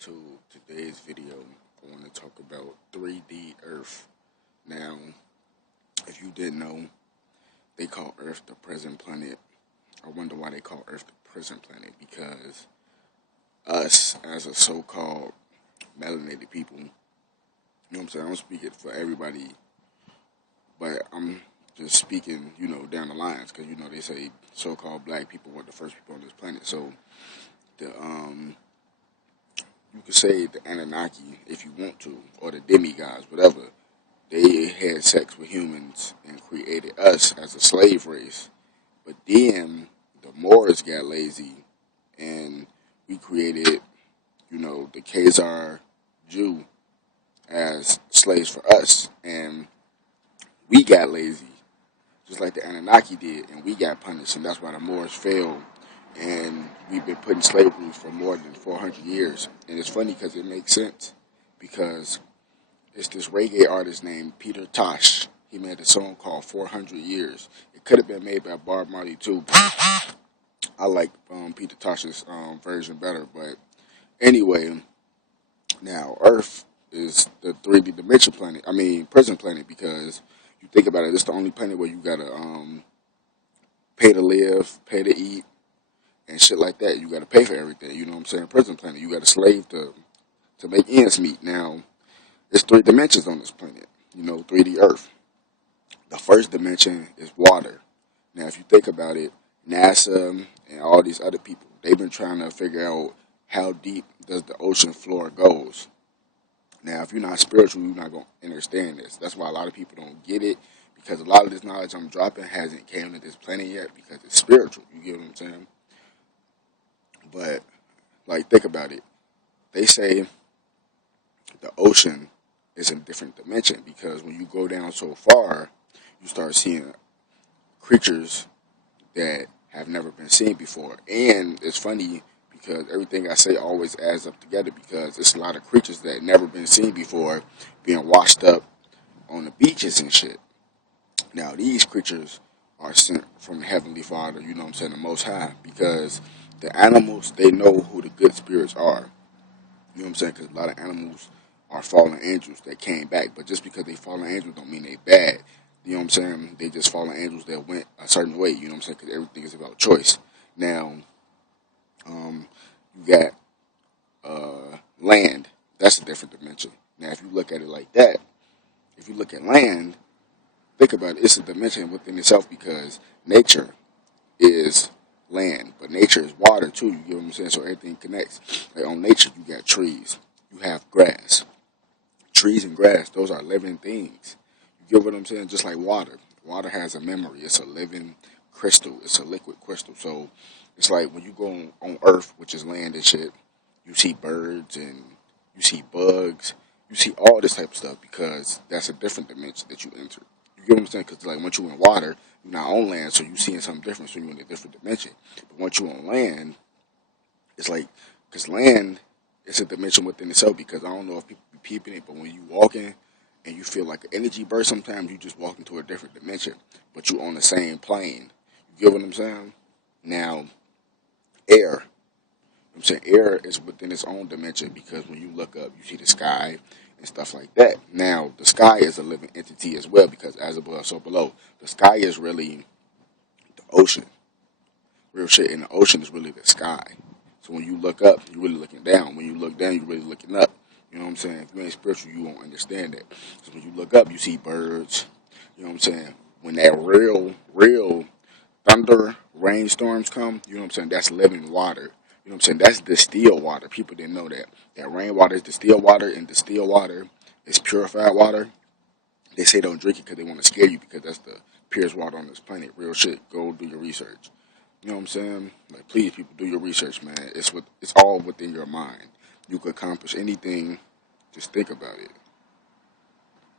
to today's video. I want to talk about 3D Earth. Now, if you didn't know, they call Earth the present planet. I wonder why they call Earth the present planet, because us, as a so-called melanated people, what I'm saying? I don't speak it for everybody, but I'm just speaking, down the lines, because, they say so-called black people were the first people on this planet. So, the you could say the Anunnaki if you want to, or the demigods, whatever. They had sex with humans and created us as a slave race. But then the Moors got lazy and we created, the Khazar Jew as slaves for us. And we got lazy, just like the Anunnaki did, and we got punished. And that's why the Moors failed. And we've been put in slavery for more than 400 years. And it's funny because it makes sense, because it's this reggae artist named Peter Tosh. He made a song called 400 Years. It could have been made by Bob Marley too, but I like Peter Tosh's version better. But anyway, now Earth is the 3D dimension planet. I mean, present planet, because you think about it, it's the only planet where you gotta pay to live, pay to eat, and shit like that. You gotta pay for everything. You know what I'm saying? Present planet. You got to slave to make ends meet. Now, there's three dimensions on this planet. 3D Earth. The first dimension is water. Now, if you think about it, NASA and all these other people, they've been trying to figure out how deep does the ocean floor goes. Now, if you're not spiritual, you're not going to understand this. That's why a lot of people don't get it, because a lot of this knowledge I'm dropping hasn't came to this planet yet, because it's spiritual. You get what I'm saying? But, think about it. They say the ocean is in a different dimension, because when you go down so far, you start seeing creatures that have never been seen before. And it's funny because everything I say always adds up together, because it's a lot of creatures that never been seen before being washed up on the beaches and shit. Now, these creatures are sent from the Heavenly Father, the Most High, because the animals, they know who the good spirits are. Because a lot of animals are fallen angels that came back, but just because they fallen angels don't mean they bad. They just fallen angels that went a certain way, because everything is about choice. Now, you got land. That's a different dimension. Now, if you look at it like that, if you look at land, think about it, it's a dimension within itself, because nature is land, but nature is water too, you get what I'm saying? So everything connects. Like on nature, you got trees, you have grass. Trees and grass, those are living things. You get what I'm saying? Just like water. Water has a memory. It's a living crystal. It's a liquid crystal. So it's like when you go on Earth, which is land and shit, you see birds and you see bugs. You see all this type of stuff, because that's a different dimension that you enter. You get what I'm saying? Because like once you're in water, you're not on land, so you're seeing something different, so you're in a different dimension. But once you're on land, it's like, because land is a dimension within itself, because I don't know if people be peeping it, but when you walking and you feel like an energy burst, sometimes you just walk into a different dimension, but you on the same plane. You get what I'm saying? Now, air. I'm saying air is within its own dimension, because when you look up, you see the sky and stuff like that. Now, the sky is a living entity as well, because as above, so below. The sky is really the ocean. Real shit, and the ocean is really the sky. So when you look up, you're really looking down. When you look down, you're really looking up. You know what I'm saying? If you ain't spiritual, you won't understand that. So when you look up, you see birds. You know what I'm saying? When that real thunder, rainstorms come, you know what I'm saying? That's living water. You know what I'm saying? That's distilled water. People didn't know that. That rainwater is distilled water, and distilled water is purified water. They say don't drink it because they want to scare you, because that's the purest water on this planet. Real shit. Go do your research. You know what I'm saying? Like, please, people, do your research, man. It's all within your mind. You can accomplish anything. Just think about it.